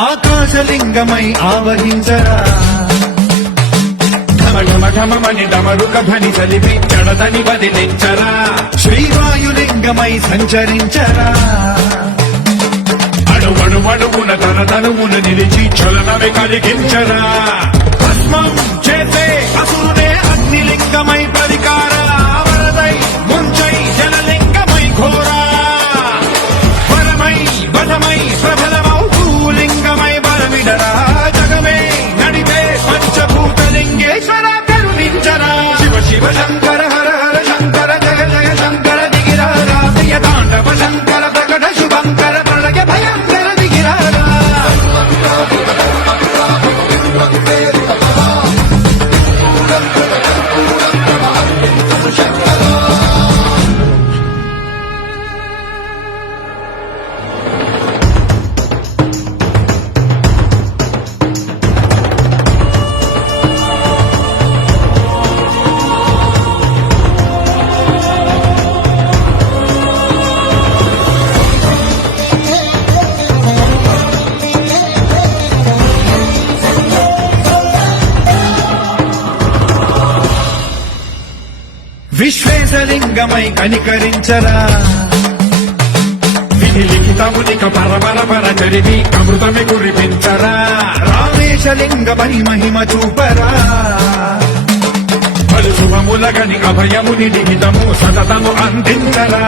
ఆకాశలింగమై ఆవహించరా ఘమఘమని డమరుక ధ్వని చలిపి జడదని వదిలించరా శ్రీవాయులింగమై సంచరించరా అణువణువున తన తనువును నిలిచి చలనమే కలిగించరా భస్మం చేసే అసురునే అగ్నిలింగమై పరికార వరదై ముంచై జలలింగమై ఘోరా వరమై వధమై ప్రబలమౌ భూలింగమై బలమిడరా జగమే నడిపే పంచభూతలింగేశ్వర కరుణించరా శివ శివ శంకర హర హర శంకర జయ జయ శంకర దిగిరారా ప్రియ తాండవ శంకర ప్రకట శుభంకర ప్రళయ భయంకర దిగిరారా విశ్వేశలింగమై కనికరించరా విధి లిఖితమునిక పరపర చరివి అమృతమే కురిపించరా రామేశలింగమై మహిమ చూపరా పలు శుభములగని అభయముని నిహితము సతతము అందించరా